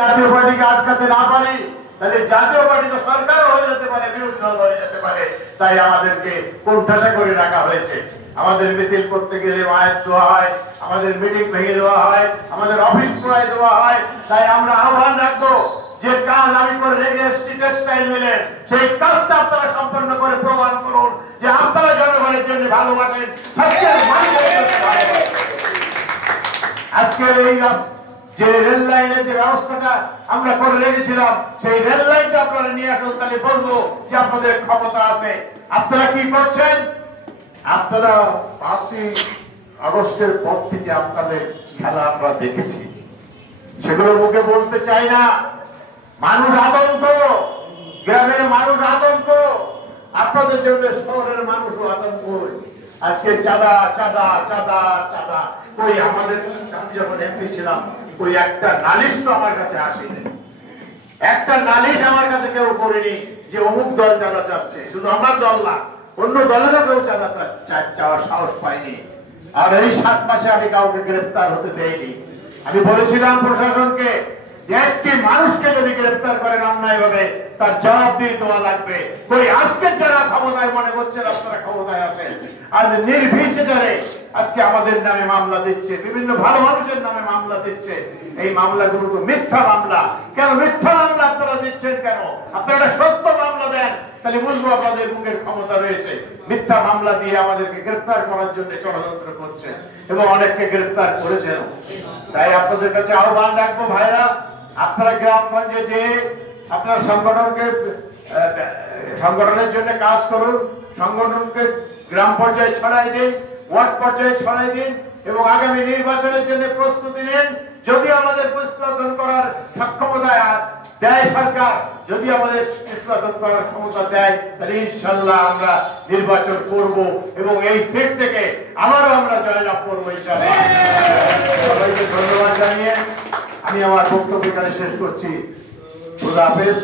জাতীয় পার্টিকে আটকাতে না পারি, তাহলে জাতীয় পার্টি তো সরকারও হয়ে যেতে পারে, বিরোধী দল হয়ে যেতে পারে। তাই আমাদেরকে কোণঠাসা করে রাখা হয়েছে। আমাদের মিছিল করতে গেলে মায়ের দেওয়া হয়, আমাদের মিটিং ভেঙে দেওয়া হয়, আমাদের অফিস পুরাই দেওয়া হয়। তাই আমরা আহ্বান রাখবো, যে কাজ আমি করে রেখে এসেছি টেক্সটাইল মিলের, সেই কাজটা আপনারা সম্পন্ন করে প্রমাণ করুন যে আপনারা জনগণের জন্য ভালোবাসেন। আজকের এই যে রেল লাইনের যে ব্যবস্থাটা আমরা করে রেখেছিলাম, সেই রেল লাইনটা আপনারা নিয়ে আসুন, তাহলে বলবো যে আপনাদের ক্ষমতা আছে। আপনারা কি করছেন? আপনারা 5ই আগস্টের পর থেকে আপনাদের খেলা আমরা দেখেছি, সেগুলো মুখে বলতে চাই না। মানুষ আতঙ্ক, গ্রামের মানুষ আতঙ্ক, আপনাদের জন্য শহরের মানুষও আতঙ্ক। আজকে চাঁদা চাঁদা চাঁদা চাঁদা, কই আমাদের আমি যখন এমপি ছিলাম, ওই একটা নালিশ তো আমার কাছে আসেনি, একটা নালিশ আমার কাছে কেউ করেনি যে অমুক দল চাঁদা চাচ্ছে। শুধু আমার দল না, অন্য দলেরও কেউ চাঁদা চাওয়ার সাহস পায়নি। আর এই 7 মাসে আমি কাউকে গ্রেফতার হতে দেইনি। আমি বলেছিলাম প্রশাসনকে, একটি মানুষকে যদি গ্রেফতার করেন অন্যায় ভাবে, তার জবাব দিয়ে দেওয়া লাগবে। কই আজকের যারা ক্ষমতায় মনে করছেন আপনারা ক্ষমতায় আছেন, আজ নির্বিচারে আজকে আমাদের নামে মামলা দিচ্ছে, বিভিন্ন ভালো মানুষের নামে মামলা দিচ্ছে। এই মামলাগুলো তো মিথ্যা মামলা। কেন মিথ্যা মামলা আপনারা দিচ্ছেন? কেন আপনারা সত্য মামলা দেন, তাহলে বুঝবো আপনাদের মুখের ক্ষমতা রয়েছে। মিথ্যা মামলা দিয়ে আমাদেরকে গ্রেফতার করার জন্য ষড়যন্ত্র করছে এবং অনেককে গ্রেফতার করেছেন। তাই আপনাদের কাছে আহ্বান রাখবো, ভাইরা, আপনারা গ্রামগঞ্জে যে আপনার সংগঠনের জন্য কাজ করুন, সংগঠনকে গ্রাম পর্যায়ে ছড়াই দিন, ওয়ার্ড পর্যায়ে ছড়াই দিন এবং আগামী নির্বাচনের জন্য প্রস্তুতি নিন। যদি আমাদের বিশ্লেষণ করার সক্ষমতা দেয় সরকার, যদি আমাদের বিশ্লেষণ করার ক্ষমতা দেয়, তাহলে ইনশাল্লাহ আমরা নির্বাচন করব এবং এই সিট থেকে আবারও আমরা জয়লাভ করবো ইনশাল্লাহ। সবাইকে ধন্যবাদ জানিয়ে আমি আমার বক্তব্য এখানে শেষ করছি। খুদা হাফেজ।